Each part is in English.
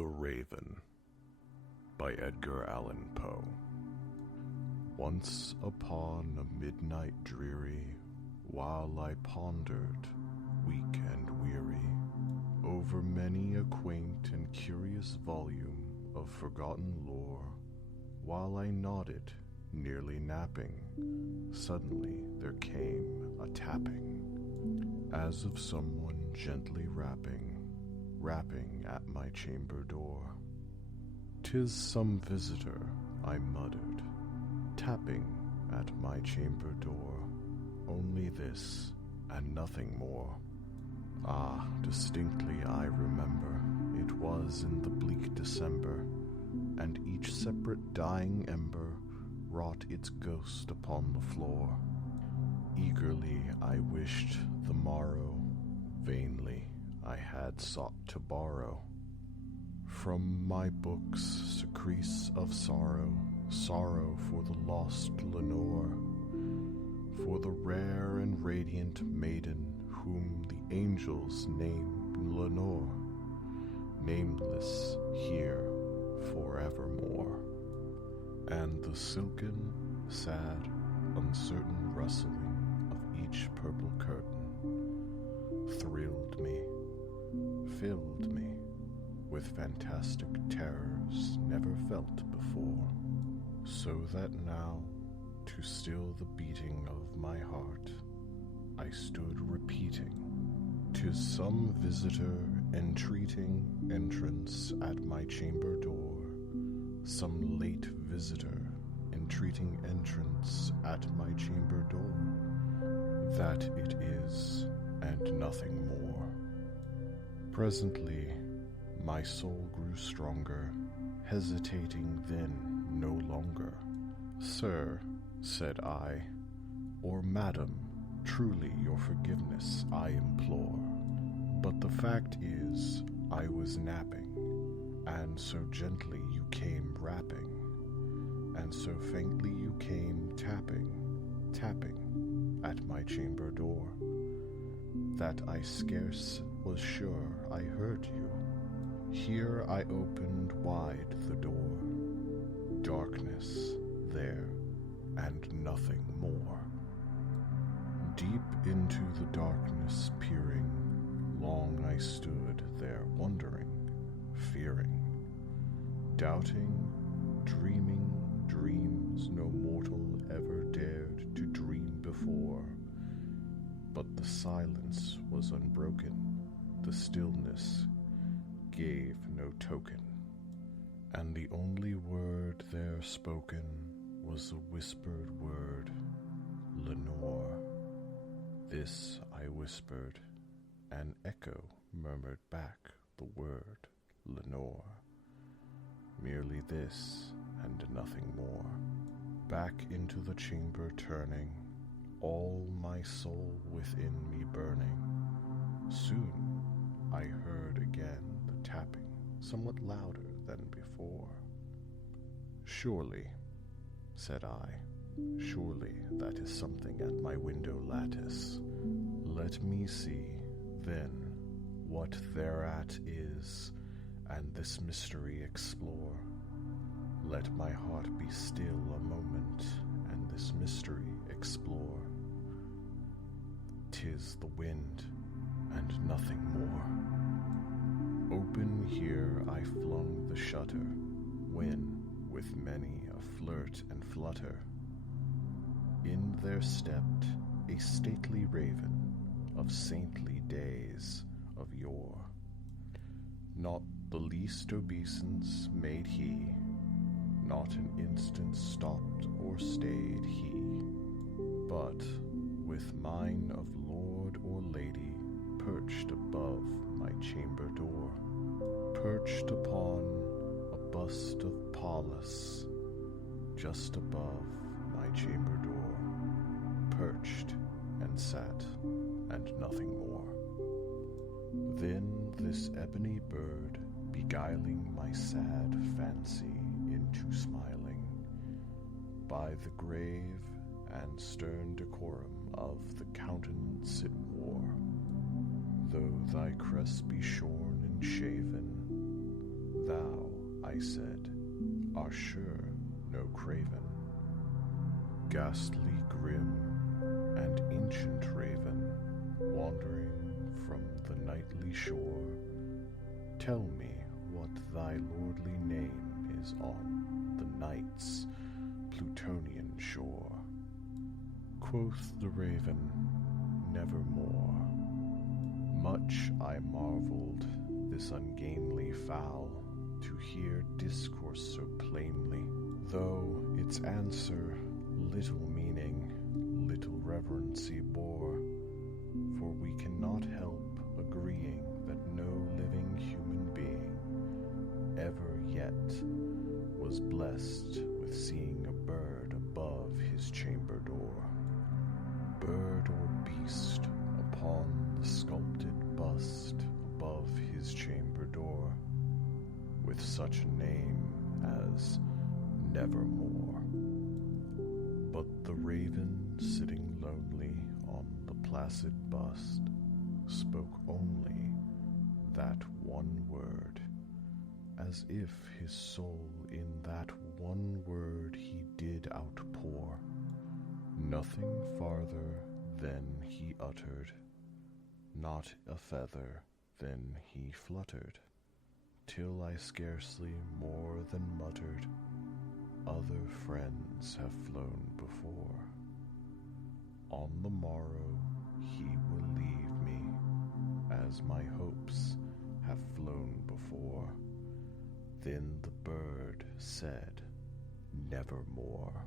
The Raven by Edgar Allan Poe. Once upon a midnight dreary, while I pondered, weak and weary, over many a quaint and curious volume of forgotten lore, while I nodded, nearly napping, suddenly there came a tapping, as of someone gently rapping at my chamber door. "'Tis some visitor," I muttered, tapping at my chamber door. Only this, and nothing more. Ah, distinctly I remember, it was in the bleak December, and each separate dying ember wrought its ghost upon the floor. Eagerly I wished the morrow, vainly I had sought to borrow from my books secretes of sorrow, sorrow for the lost Lenore, for the rare and radiant maiden whom the angels named Lenore, nameless here forevermore. And the silken, sad, uncertain rustling of each purple curtain thrilled me, filled me with fantastic terrors never felt before, so that now, to still the beating of my heart, I stood repeating, "'Tis some visitor entreating entrance at my chamber door, some late visitor entreating entrance at my chamber door. That it is, and nothing more." Presently, my soul grew stronger, hesitating then no longer. "Sir," said I, "or Madam, truly your forgiveness I implore. But the fact is, I was napping, and so gently you came rapping, and so faintly you came tapping, tapping at my chamber door, that I scarce was sure I heard you. Here I opened wide the door. Darkness there, and nothing more. Deep into the darkness peering, long I stood there wondering, fearing, doubting, dreaming dreams no mortal ever dared to dream before. But the silence was unbroken, the stillness gave no token, and the only word there spoken was the whispered word, "Lenore." This I whispered, an echo murmured back the word, "Lenore." Merely this, and nothing more. Back into the chamber turning, all my soul within me burning. Soon I heard again the tapping, somewhat louder than before. "Surely," said I, "surely that is something at my window lattice. Let me see, then, what thereat is, and this mystery explore. Let my heart be still a moment, and this mystery explore. 'Tis the wind, and nothing more." Open here I flung the shutter, when, with many a flirt and flutter, in there stepped a stately raven of saintly days of yore. Not the least obeisance made he, not an instant stopped or stayed he, but, with mine of lord or lady perched above my chamber door, perched upon a bust of Pallas, just above my chamber door, perched and sat, and nothing more. Then this ebony bird, beguiling my sad fancy into smiling, by the grave and stern decorum of the countenance it wore, though thy crest be shorn and shaven, thou I said, are sure no craven. Ghastly, grim, and ancient raven, wandering from the nightly shore, tell me what thy lordly name is on the night's Plutonian shore. Quoth the raven, nevermore. Much I marveled this ungainly fowl to hear discourse so plainly, though its answer little meaning, little reverency bore, for we cannot help agreeing that no living human being ever yet was blessed with seeing a bird above his chamber door. Bird or beast upon the sculpted bust above his chamber door, with such a name as Nevermore. But the raven, sitting lonely on the placid bust, spoke only that one word, as if his soul in that one word he did outpour. Nothing farther than he uttered, not a feather than he fluttered, till I scarcely more than muttered, other friends have flown before. On the morrow he will leave me, as my hopes have flown before. Then the bird said, nevermore.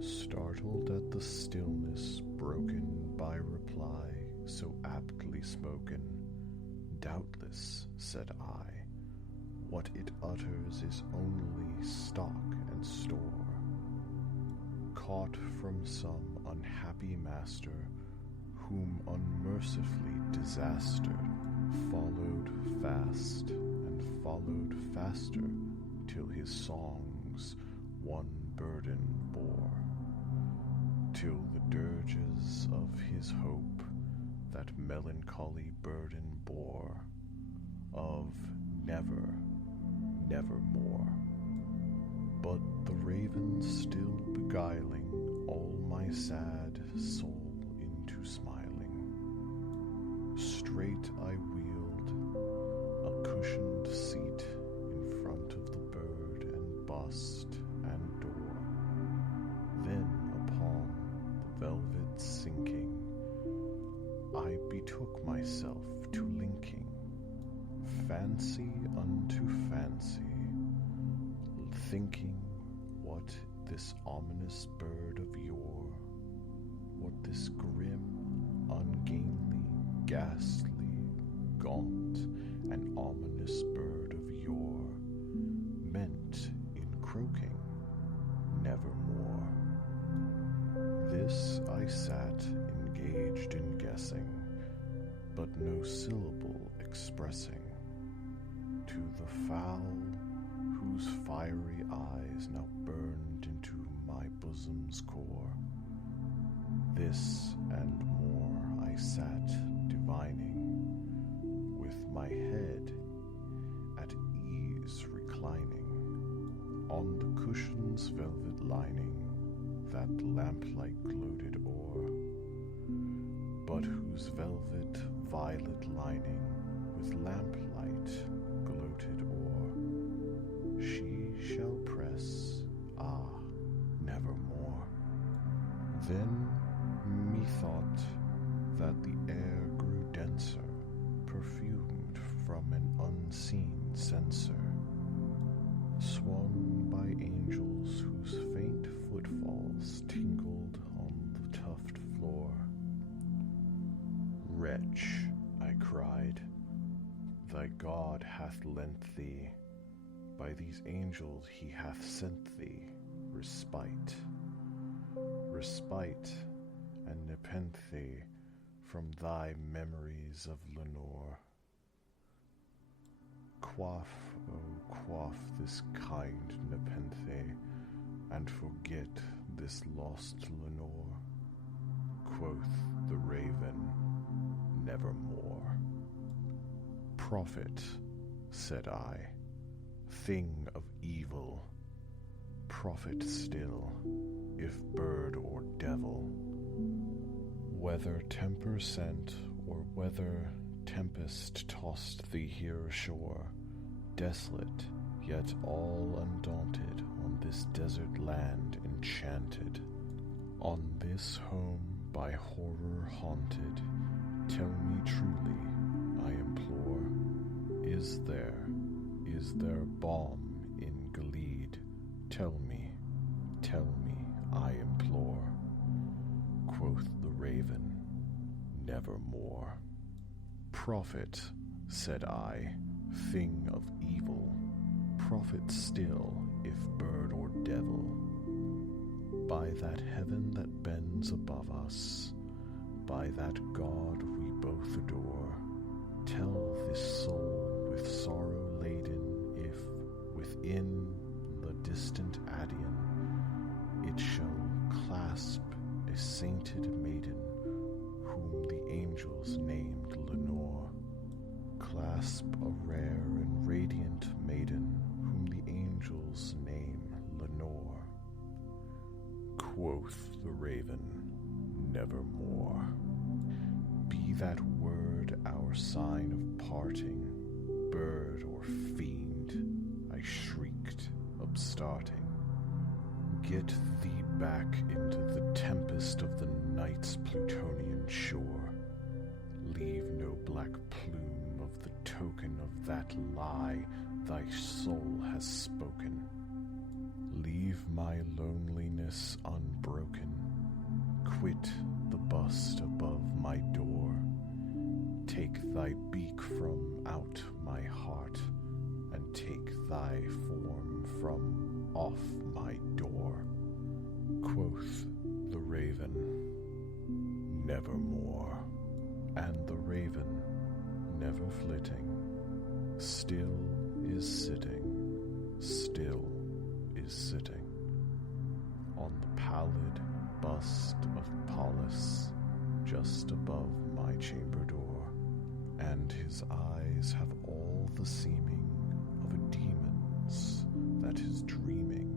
Startled at the stillness broken by reply so aptly spoken, doubtless, said I, what it utters is only stock and store, caught from some unhappy master, whom unmercifully disaster followed fast and followed faster, till his songs one burden bore, till the dirges of his hope that melancholy burden bore, of never, nevermore. But the raven still beguiling all my sad soul into smiling, straight I wheeled a cushioned seat in front of the bird and bust and door. Then upon the velvet sinking, I betook myself to linking fancy unto fancy, thinking what this ominous bird of yore, what this grim, ungainly, ghastly, gaunt, and ominous bird of yore meant in croaking nevermore. This I sat engaged in guessing, but no syllable expressing to the fowl whose fiery eyes now burned into my bosom's core. This and more I sat divining, with my head at ease reclining on the cushion's velvet lining that lamplight gloated o'er, but whose velvet violet lining with lamplight gloated o'er she shall press, nevermore. Then methought that the air grew denser, perfumed from an unseen censer, swung by angels whose faint footfalls tingled on the tufted floor. Wretch, I cried, thy God hath lent thee, by these angels he hath sent thee respite, respite and nepenthe from thy memories of Lenore. Quaff, oh quaff this kind nepenthe, and forget this lost Lenore, quoth the raven, nevermore. Prophet, said I, thing of evil, prophet still, if bird or devil, whether temper sent or whether tempest tossed thee here ashore, desolate, yet all undaunted, on this desert land enchanted, on this home by horror haunted, tell me truly, I implore, is there balm in Gilead? Tell me, I implore. Quoth the raven, nevermore. Prophet, said I, thing of evil, prophet still, if bird or devil, by that heaven that bends above us, by that God we both adore, tell this soul with sorrow laden, if within the distant Adian it shall clasp a sainted maiden, whom the angels named Lenore, clasp a rare and radiant maiden, whom the angels name Lenore. Quoth the raven, nevermore. Be that word our sign of parting, bird or fiend, I shrieked, upstarting. Get thee back into the tempest of the night's Plutonian shore. Leave no black plume of the token of that lie thy soul has spoken. Leave my loneliness unbroken. Quit the bust above my door. Take thy beak from out my heart, and take thy form from off my door. Quoth the raven, nevermore. And the raven, never flitting, still is sitting, still is sitting, on the pallid bust of Pallas, just above my chamber door, and his eyes have all the seeming of a demon's that is dreaming,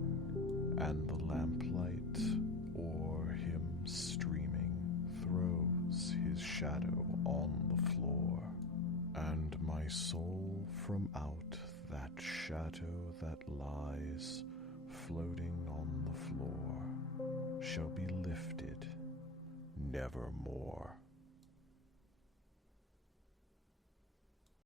and the lamplight o'er him streaming throws his shadow on the floor, and my soul from out that shadow that lies floating on the floor shall be lifted nevermore.